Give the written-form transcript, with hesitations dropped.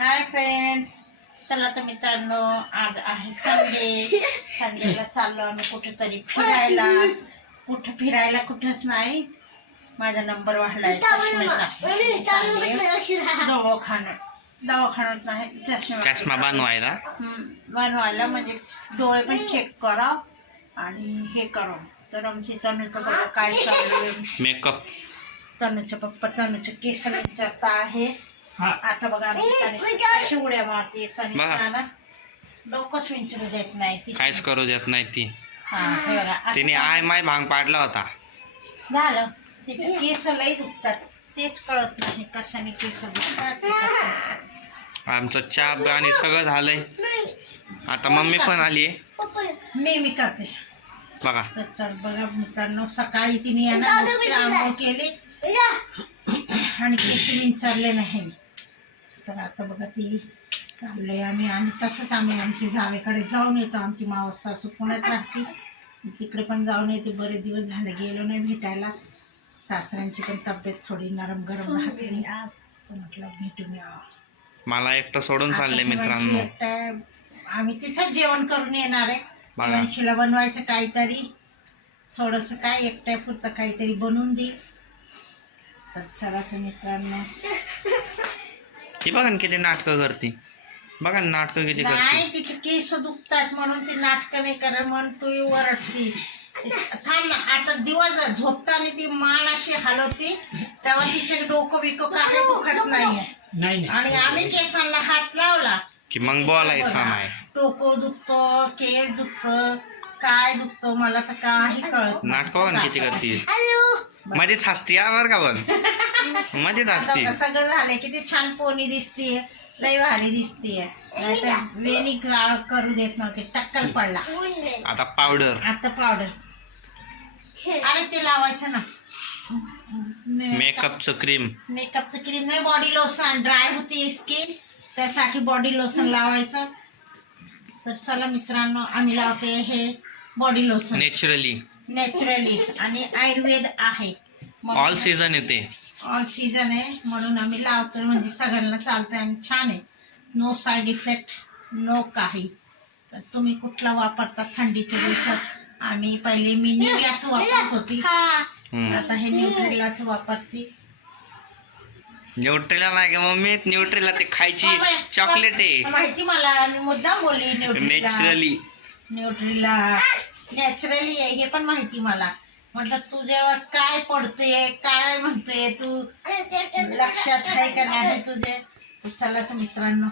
Hi friends, चला तर मित्रांनो, आज आहे संडे. संडेला चाललो आम्ही कुठेतरी फिरायला. कुठंच नाही. माझा नंबर वाढलाय दवाखान्यात नाही, चष्मा बनवायला बनवायला म्हणजे डोळे पण चेक कराव आणि हे करावं. तर आमची तनूचं बघा काय चालू. मेकअप तनूचे पप्पा तनूचे केस विचारता आहे. आता बघा आमची उड्या मारते. तनिषाला डोकंच विंचरू देत नाही, काहीच करू देत नाही ती. हे बघा तिने आय माय भांग पाडला होता. झालं. तिचे केस लई दुखतात, तेच कळत नाही कशाने केस दुखतात. आमचं चहा आणि सगळं झालंय. आता मम्मी पण आली मी करते बघा. तर बघा मित्रांनो, सकाळी तिने आंघोळ केली आणि केस विंचारले नाही. तर आता बघा ती चाललोय आम्ही. आणि तसंच आम्ही आमची जावेकडे जाऊन येतो. आमची मावस सासू पुण्यात राहते, तिकडे पण जाऊन येते. बरेच दिवस झाले गेलो नाही भेटायला. सासऱ्यांची पण तब्येत थोडी नरम गरम राहते, तर म्हटलं भेटून यावं. मला एकटं सोडून चालले मित्रांनो. आम्ही तिथंच जेवण करून येणार आहे. वंशीला बनवायचं काहीतरी, थोडंसं काय एकट्यापुरतं काहीतरी बनवून देईल. तर चला तर मित्रांनो, ती बघा ना किती नाटकं करते. बघा ना नाटकं किती करते. नाही तिचे केस दुखतात म्हणून ती नाटकं नाही करत म्हणून तू वरडती. थांब ना, आता दिवस झोपताना ती मान अशी हलवती, तेव्हा तिचे डोकं बिकं काही दुखत नाहीये. आणि आम्ही केसांना हात लावला की मग बोलायचं नाही. डोकं दुखतं, केस दुखतं, काय दुखतं मला तर काही कळत नाही. नाटक बघा किती करते. मध्येच हसती बरं का, बघ मध्येच हसती. सगळं झालंय. किती छान पोनी दिसतीये, लई भारी दिसतीये. नाहीतर वेणी करू देत नव्हते, टक्कल पडला. आता पावडर. आता पावडर. अरे ते लावायचं ना, मेकअपचं क्रीम नाही, बॉडी लोशन. ड्राय होती स्किन, त्यासाठी बॉडी लोशन लावायचं. तर चला मित्रांनो, आम्ही लावते हे बॉडी लोशन नॅचरली आणि आयुर्वेद आहे. ऑल सीझन येते. ऑल सीझन आहे म्हणून आम्ही लावतो. म्हणजे सगळ्यांना चालतंय आणि छान आहे. नो साईड इफेक्ट, नो काही. तर तुम्ही कुठला वापरता थंडीच्या दिवसात? आम्ही पहिले मी निव्याच वापरत होती, आता हे न्यूट्रेलाच वापरते. न्यूट्रेला नाही का मम्मी? न्यूट्रेला ते खायची चॉकलेट आहे माहिती मला, मुद्दाम बोलली. नॅचरली आहे हे पण माहिती मला. म्हटलं तुझ्यावर काय पडते, काय म्हणते तू, लक्षात आहे का नाही तुझे? चला तर मित्रांनो,